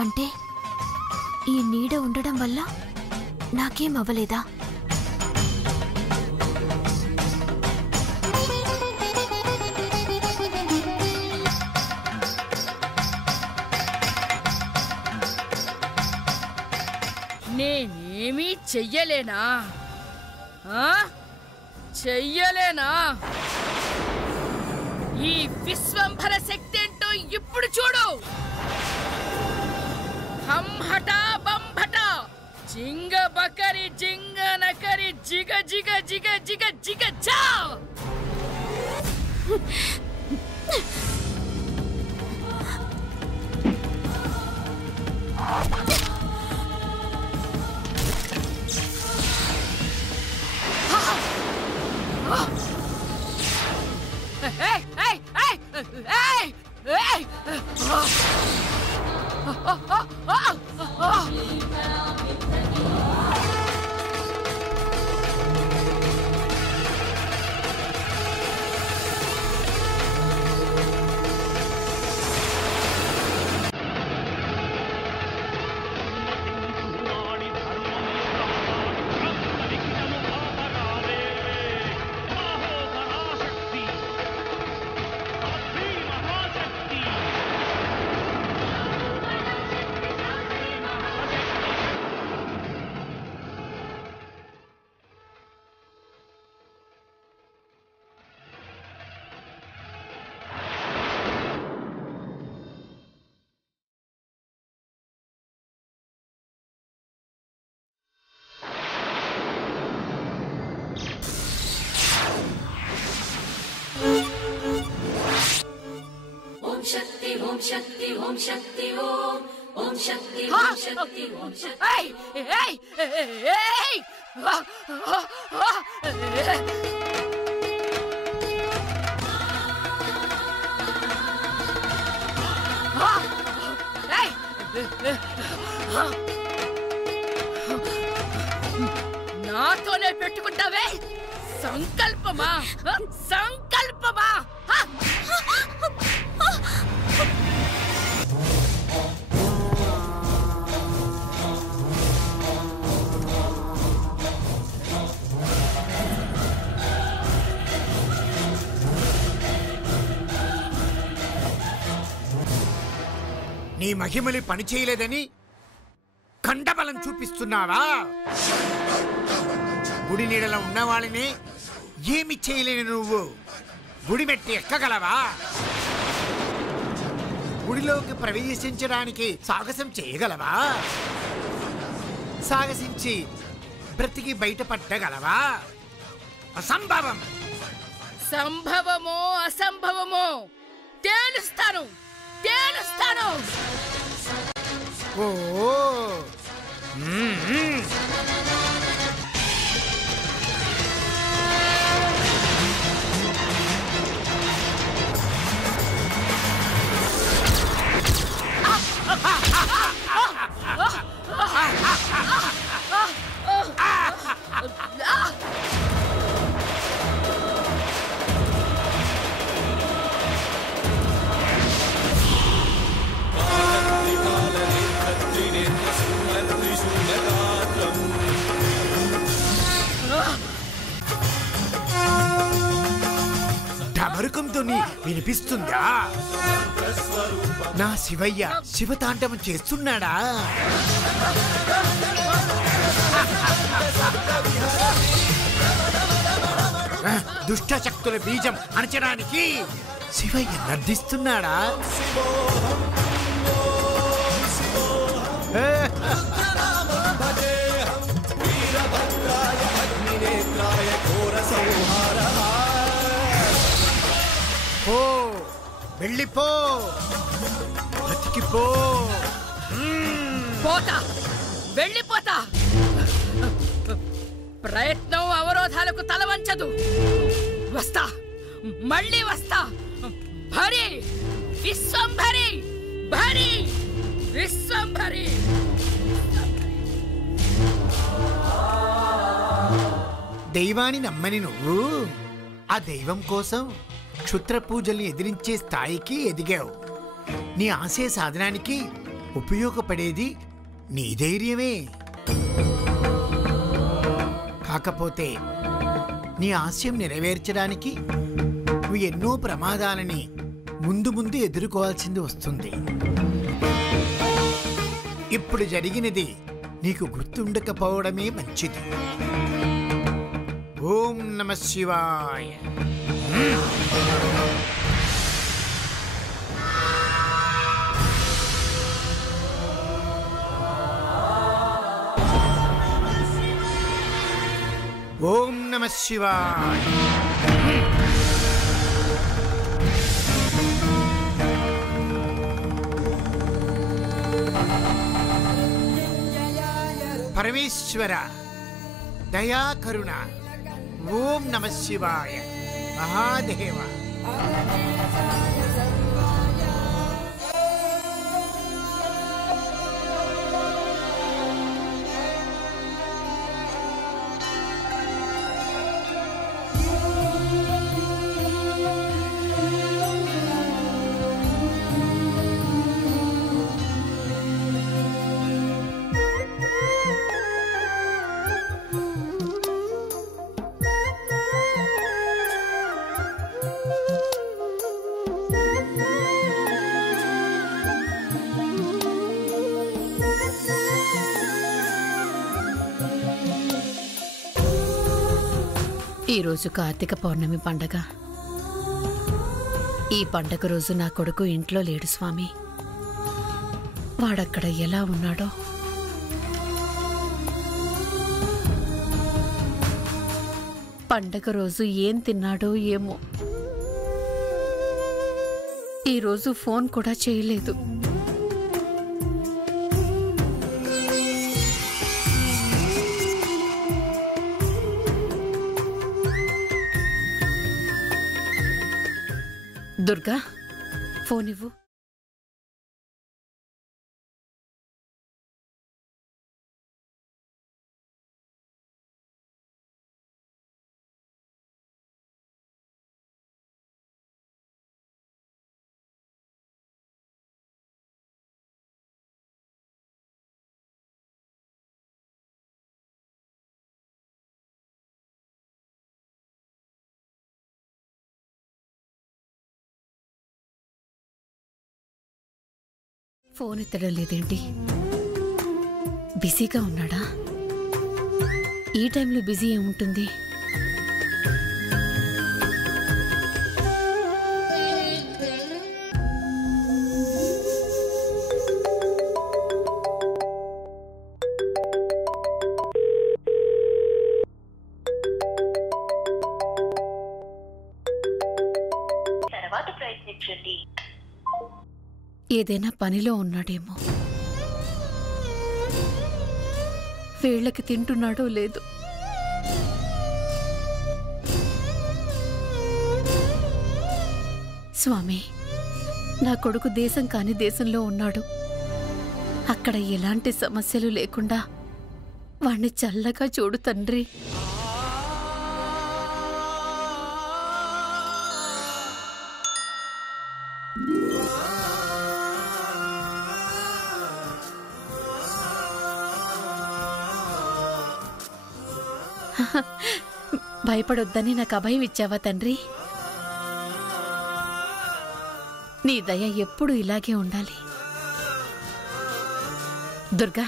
అంటే ఈ నీడ ఉండడం వల్ల నాకేం అవ్వలేదా? నేనేమీ చెయ్యలేనా? చెయ్యలేనా? ఈ విశ్వంభర శక్తి ఏంటో ఇప్పుడు చూడు. హంహట బంభట జింగ బకరి జింగ నకరి జిగ జిగ జిగ జిగ జిగ జా. शक्ति ओम शक्ति ओम शक्ति ओम शक्ति ओम शक्ति ओम शक्ति నాతోనే పెట్టుకుంటావే సంకల్పమా సంకల్పమా నీ మహిమలి పని చేయలేదని కండబలం చూపిస్తున్నావా? గుడి నీడలో ఉన్నవాళ్ళని ఏమి చేయలేని నువ్వు గుడి మెట్టి ఎక్కగలవా? గుడిలోకి ప్రవేశించడానికి సాహసం చేయగలవా? సాహసించి బ్రతికి బయటపడగలవా? అసంభవం. సంభవమో అసంభవమో తేలుస్తాను తేలుస్తాను. ఓ డమరుకంతో వినిపిస్తుందా? నా శివయ్య శివతాండవం చేస్తున్నాడా? దుష్ట శక్తుల బీజం అణచడానికి శివయ్య నర్దిస్తున్నాడా? పో, వెళ్ళిపో, బతికిపో. పోతా, వెళ్ళిపోతా. ప్రయత్నం అవరోధాలకు తల వంచదు. వస్తా, మళ్ళీ వస్తా. భరి విశ్వంభరి, భరి విశ్వంభరి. దైవాన్ని నమ్మని నువ్వు ఆ దైవం కోసం క్షుద్ర పూజల్ని ఎదిరించే స్థాయికి ఎదిగావు. నీ ఆశయ సాధనానికి ఉపయోగపడేది నీ ధైర్యమే. కాకపోతే నీ ఆశయం నెరవేర్చడానికి నువ్వు ఎన్నో ప్రమాదాలని ముందు ముందు ఎదుర్కోవాల్సింది వస్తుంది. ఇప్పుడు జరిగినది నీకు గుర్తుండకపోవడమే మంచిది. ఓం నమః శివాయ. ఓం నమః శివాయ. పరమేశ్వర దయా కరుణ. ఓం నమః శివాయ. మహాదేవ. ఈరోజు కార్తీక పౌర్ణమి పండగ. ఈ పండగ రోజు నా కొడుకు ఇంట్లో లేడు స్వామి. వాడక్కడ ఎలా ఉన్నాడో. పండగ రోజు ఏం తిన్నాడో ఏమో. ఈరోజు ఫోన్ కూడా చేయలేదు. దుర్గా, ఫోన్ ఇవ్వు. ఫోన్ ఎత్తడం లేదేంటి? బిజీగా ఉన్నాడా? ఈ టైంలో బిజీ ఏముంటుంది? తర్వాత ప్రయత్నించండి. ఏదైనా పనిలో ఉన్నాడేమో. వేళ్ళకి తింటున్నాడో లేదు. స్వామి, నా కొడుకు దేశం కాని దేశంలో ఉన్నాడు. అక్కడ ఎలాంటి సమస్యలు లేకుండా వాణ్ణి చల్లగా చూడు తండ్రి. భయపడొద్దని నాకు అభయం ఇచ్చావా తండ్రి? నీ దయ ఎప్పుడు ఇలాగే ఉండాలి. దుర్గా,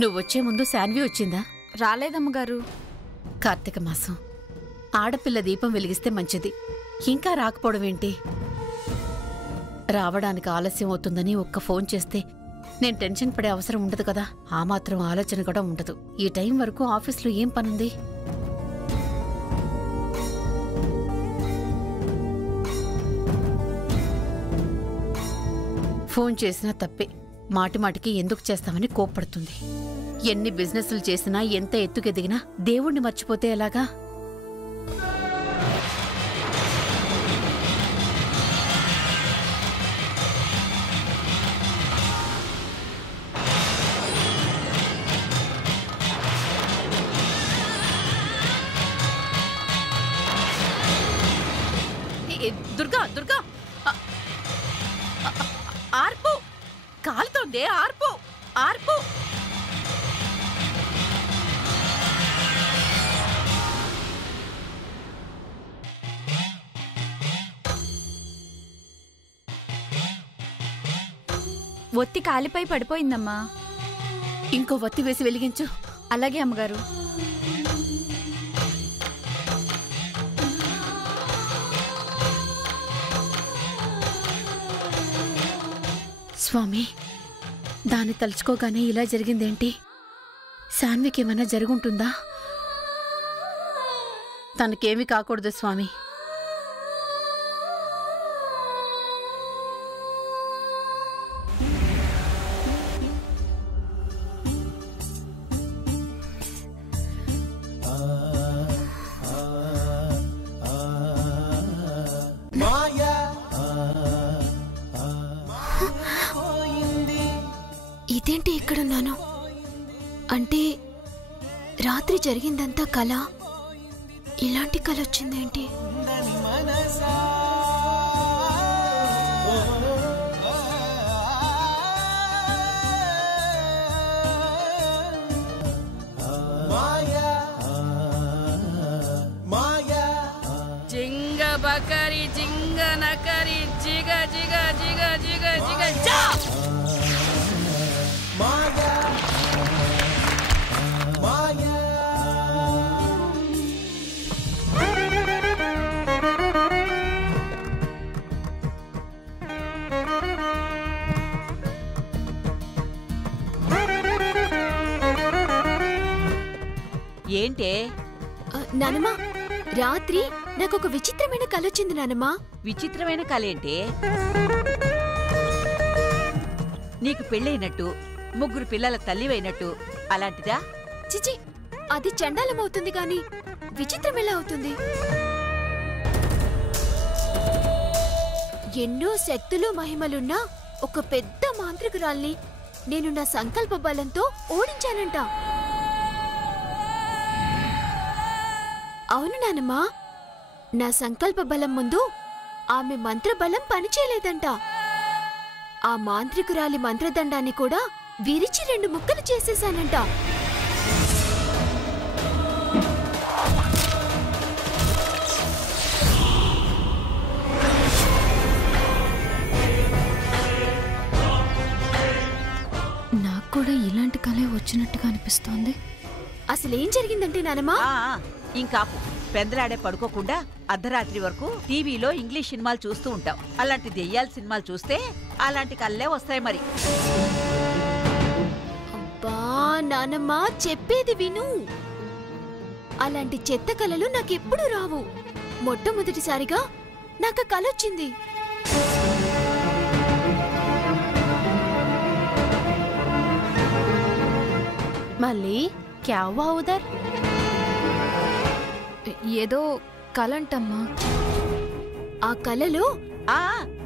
నువ్వొచ్చే ముందు శాన్వి వచ్చిందా? రాలేదమ్మగారు. కార్తీక మాసం, ఆడపిల్ల దీపం వెలిగిస్తే మంచిది. ఇంకా రాకపోవడం ఏంటి? రావడానికి ఆలస్యం అవుతుందని ఒక్క ఫోన్ చేస్తే నేను టెన్షన్ పడే అవసరం ఉండదు కదా. ఆ మాత్రం ఆలోచన కూడా ఉండదు. ఈ టైం వరకు ఆఫీస్లో ఏం పనుంది? ఫోన్ చేసినా తప్పే. మాటిమాటికి ఎందుకు చేస్తామని కోప్పడుతుంది. ఎన్ని బిజినెస్లు చేసినా, ఎంత ఎత్తుకెదిగినా దేవుణ్ణి మర్చిపోతే ఎలాగా? దుర్గా, దుర్గా, ఆర్పు! కాలుతోందే, ఆర్పు! ఆర్పు. ఒత్తి కాలిపై పడిపోయిందమ్మా. ఇంకో వత్తి వేసి వెలిగించు. అలాగే అమ్మగారు. స్వామి, దాన్ని తలుచుకోగానే ఇలా జరిగిందేంటి? శాన్వికి ఏమైనా జరుగుంటుందా? తనకేమీ కాకూడదు స్వామి. ఇదేంటి ఇక్కడున్నాను? అంటే రాత్రి జరిగిందంతా కల. ఇలాంటి కల వచ్చిందేంటి? జింగ బకరి జింగ నకరి జిగ జిగ జిగ జిగ జిగ జా. ఏంటే? నానమ్మా, రాత్రి నాకొక విచిత్రమైన కల వచ్చింది నానమ్మా. విచిత్రమైన కలేంటే? నీకు పెళ్ళైనట్టు, 3 పిల్లల తల్లివైనట్టు అలాంటిదా? చిచి, అది చండాలమవుతుంది గాని విచిత్రం ఎలా అవుతుంది? ఎన్నో శక్తులు మహిమలున్నా ఒక పెద్ద మాంత్రికురాల్ని నేను నా సంకల్ప బలంతో ఓడించానంట. అవును నానమ్మా, నా సంకల్ప బలం ముందు ఆమె మంత్రబలం పనిచేయలేదంట. ఆ మాంత్రికురాలి మంత్రదండాన్ని కూడా విరిచి 2 ముక్కలు చేసేశానంట. నాకు కూడా ఇలాంటి కలే వచ్చినట్టుగా అనిపిస్తోంది. అసలేం జరిగిందంటే నానమ్మా, ఇంకాపు. పెందలాడే పడుకోకుండా అర్ధరాత్రి వరకు టీవీలో ఇంగ్లీష్ సినిమాలు చూస్తూ ఉంటాం. అలాంటి దెయ్యాల సినిమాలు చూస్తే అలాంటి కళ్ళే వస్తాయి మరి. అబ్బా నానమ్మా, చెప్పేది విను. అలాంటి చెత్త కలలు నాకెప్పుడు రావు. మొట్టమొదటిసారిగా నాకు కలొచ్చింది. మళ్ళీ క్యా హువా ఉదర్? ఏదో కలంటమ్మా. ఆ కలలో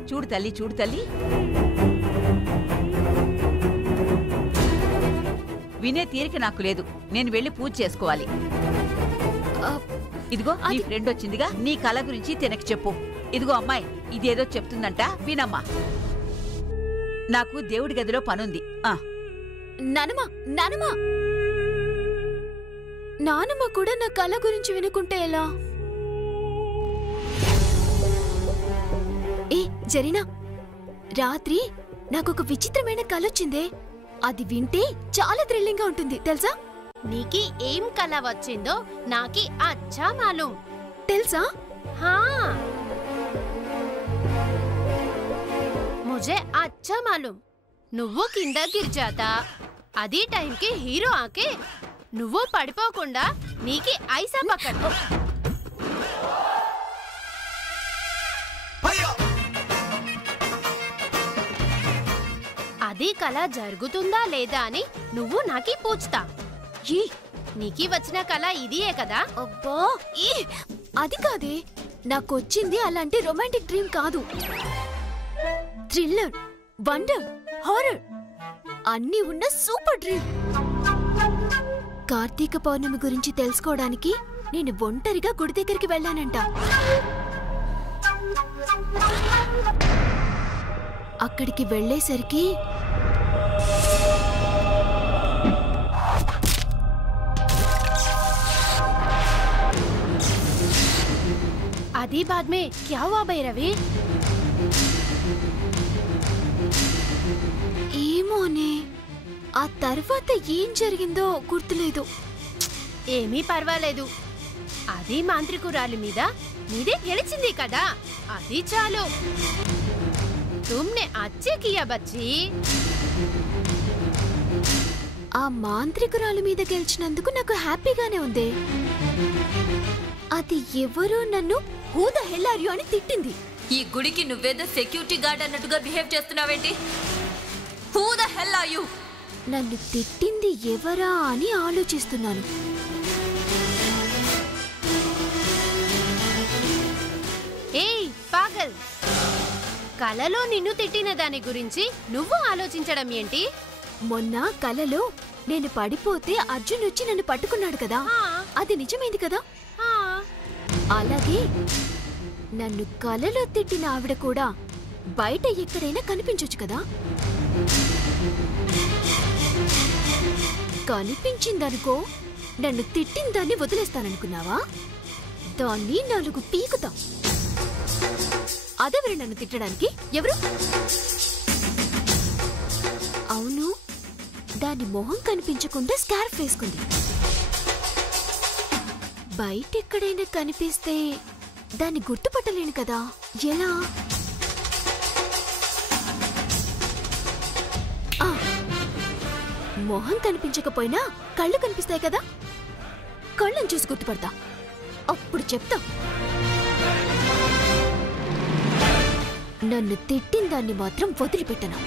చూడు తల్లి, చూడు తల్లి, వినే తీరిక నాకు లేదు. నేను వెళ్ళి పూజ చేసుకోవాలి. ఇదిగో నీ ఫ్రెండ్ వచ్చిందిగా, నీ కళ గురించి తినకి చెప్పు. ఇదిగో అమ్మాయి, ఇదేదో చెప్తుందంట, వినమ్మా. నాకు దేవుడి గదిలో పనుంది. నానమ్మా, నానమ్మా, నానమ్మ కూడా నా కళ గురించి వినుకుంటే ఎలా? ఏ జరీనా, రాత్రి నాకొక విచిత్రమైన కలొచ్చిందే. అది వింటే చాలా థ్రిల్లింగ్ గా ఉంటుంది తెలుసా? నీకి ఏం కల వచ్చిందో నాకి అచ్చా మాలూం. తెలుసా? हाँ, मुझे अच्छा मालूम. నువ్వు కింద గిర్జాతా, అదే టైంకి హీరో ఆకే నువ్వు పడిపోకుండా నీకి ఐసా పక్కడు. అది కళ జరుగుతుందా లేదా అని నువ్వు నాకి పూछता. నీకి వచ్చిన కళ ఇదియే కదా? అబ్బా, అది కాదే. నాకొచ్చింది అలాంటి రొమాంటిక్ డ్రీమ్ కాదు. థ్రిల్లర్, వండర్, హారర్ అన్నీ ఉన్న సూపర్ డ్రీమ్. కార్తీక పౌర్ణమి గురించి తెలుసుకోవడానికి నేను ఒంటరిగా గుడి దగ్గరికి వెళ్ళానంట. అక్కడికి వెళ్ళేసరికి అది బాద్ మే క్యా హువా భైరవి? ఏమోనే, ఆ తర్వాత ఏం జరిగిందో గుర్తులేదు. ఏమీ పర్వాలేదు, అది మాంత్రికురాలి మీద నీదే గెలిచింది కదా, అది చాలు. తుమ్నే అచ్చే కియా బచ్చి. ఆ మాంత్రికురాలు మీద గెలిచినందుకు నాకు హ్యాపీగానే ఉంది. అది ఎవరో నన్ను who the hell are you అని తిట్టింది. ఈ గుడికి నువ్వేదో సెక్యూరిటీ గార్డ్ అన్నట్టుగా బిహేవ్ చేస్తున్నావేంటి? Who the hell are you? నన్ను తిట్టింది ఎవరా అని ఆలోచిస్తున్నాను. ఏయ్ పాగల్, కలలో నిన్ను తిట్టిన దాని గురించి నువ్వు ఆలోచించడం ఏంటి? మొన్న కలలో నేను పడిపోతే అర్జున్ వచ్చి నన్ను పట్టుకున్నాడు కదా, అది నిజమైంది కదా. అలాగే నన్ను కలలో తిట్టిన ఆవిడ కూడా బయట ఎక్కడైనా కనిపించొచ్చు కదా. కనిపించిందనుకో, నన్ను తిట్టిన దాన్ని వదిలేస్తాననుకున్నావా? దాన్ని 4 పీకుతా. అదెవరు నన్ను తిట్టడానికి? ఎవరు? అవును, దాని మొహం కనిపించకుండా స్కార్ఫ్ వేసుకుంది. బయటెక్కడైనా కనిపిస్తే దాన్ని గుర్తుపట్టలేను కదా, ఎలా? మొహం కనిపించకపోయినా కళ్ళు కనిపిస్తాయి కదా, కళ్ళని చూసి గుర్తుపడతా. అప్పుడు చెప్తా. నన్ను తిట్టిన దాన్ని మాత్రం వదిలిపెట్టను.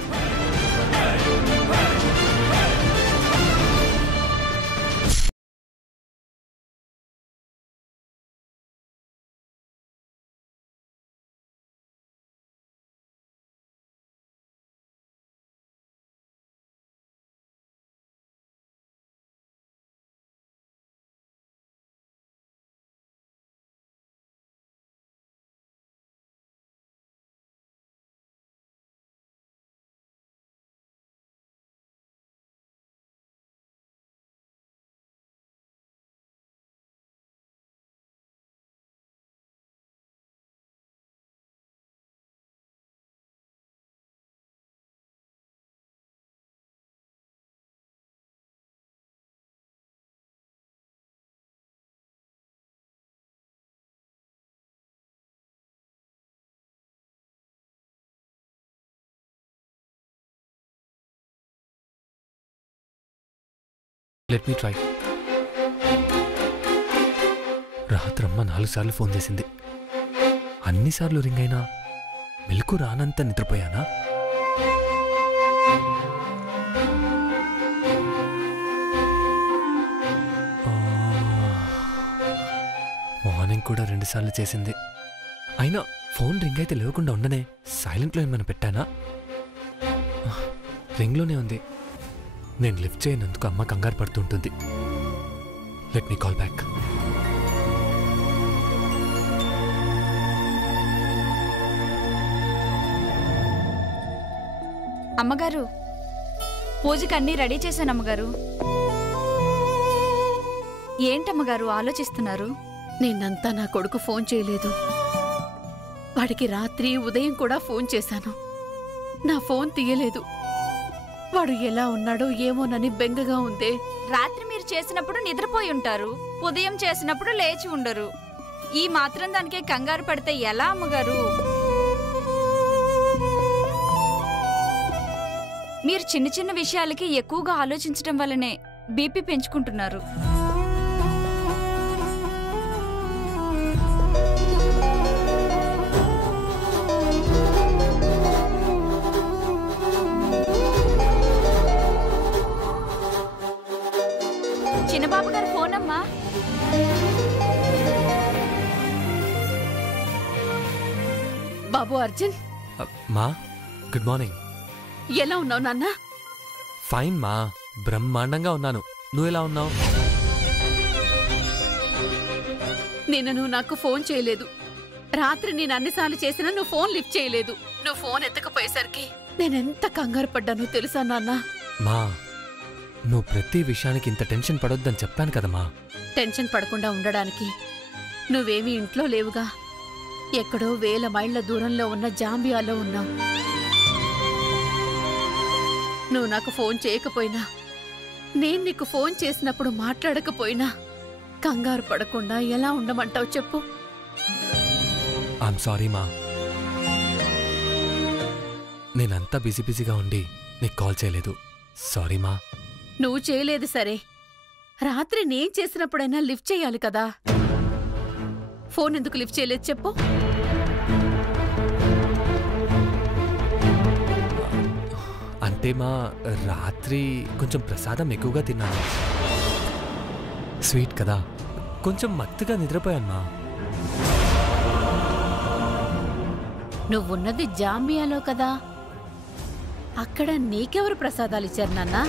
Let me try. రాత్రమ్మ 4 సార్లు ఫోన్ చేసింది. అన్నిసార్లు రింగ్ అయినా మెలకు రానంత నిద్రపోయానా? మార్నింగ్ కూడా 2 సార్లు చేసింది. అయినా ఫోన్ రింగ్ అయితే లేవకుండా ఉండనే సైలెంట్లో ఏమైనా పెట్టానా? రింగ్లోనే ఉంది. నేను లిఫ్ట్ చేయనందుకు అమ్మ కంగారు పడుతుంటుంది. Let me call back. అమ్మగారు, పూజకి అన్నీ రెడీ చేశాను అమ్మగారు. ఏంటమ్మగారు ఆలోచిస్తున్నారు? నిన్నంతా నా కొడుకు ఫోన్ చేయలేదు. వాడికి రాత్రి ఉదయం కూడా ఫోన్ చేశాను, నా ఫోన్ తీయలేదు. వాడు ఎలా ఉన్నాడో ఏమోనని బెంగగా ఉందే. రాత్రి మీరు చేసినప్పుడు నిద్రపోయి ఉంటారు, ఉదయం చేసినప్పుడు లేచి ఉండరు. ఈ మాత్రం దానికే కంగారు పడితే ఎలా అమ్మగారు? మీరు చిన్న చిన్న విషయాలకి ఎక్కువగా ఆలోచించడం వల్లనే బీపీ పెంచుకుంటున్నారు. చిన్నబాబు గారు ఫోన్ అమ్మా. బాబు అర్జున్. మా గుడ్ మార్నింగ్. ఎలా ఉన్నావు నాన్న? ఫైన్ మా, బ్రహ్మాండంగా ఉన్నాను. నువ్వు ఎలా ఉన్నావు? నిన్న నువ్వు నాకు ఫోన్ చేయలేదు. రాత్రి నేను అన్నిసార్లు చేసినా నువ్వు ఫోన్ లిఫ్ట్ చేయలేదు. నువ్వు ఫోన్ ఎత్తకపోయేసరికి నేనెంత కంగారు పడ్డానో తెలుసా నాన్న? మా, నువ్వు ప్రతి విషయానికి ఇంత టెన్షన్ పడొద్దని చెప్పాను కదమ్మా. టెన్షన్ పడకుండా ఉండడానికి నువ్వేమీ ఇంట్లో లేవుగా. ఎక్కడో వేల మైళ్ల దూరంలో ఉన్న జాంబియాలో ఉన్నావు. నువ్వు నాకు ఫోన్ చేయకపోయినా, నేను నీకు ఫోన్ చేసినప్పుడు మాట్లాడకపోయినా కంగారు పడకుండా ఎలా ఉండమంటావు చెప్పు? ఐఎమ్ సారీ మా. నేనంతా బిజీగా ఉండి నీకు కాల్ చేయలేదు. సారీ మా. నువ్వు చేయలేదు సరే, రాత్రి నేను చేసినప్పుడైనా లిఫ్ట్ చేయాలి కదా. ఫోన్ ఎందుకు లిఫ్ట్ చేయలేదు చెప్పు? అంటే మా, రాత్రి కొంచెం ప్రసాదం ఎక్కువగా తిన్నాను. స్వీట్ కదా, కొంచెం మత్తుగా నిద్రపోయాను మా. నువ్వున్నది జాంబియాలో కదా, అక్కడ నీకెవరు ప్రసాదాలిచ్చారు నాన్నా?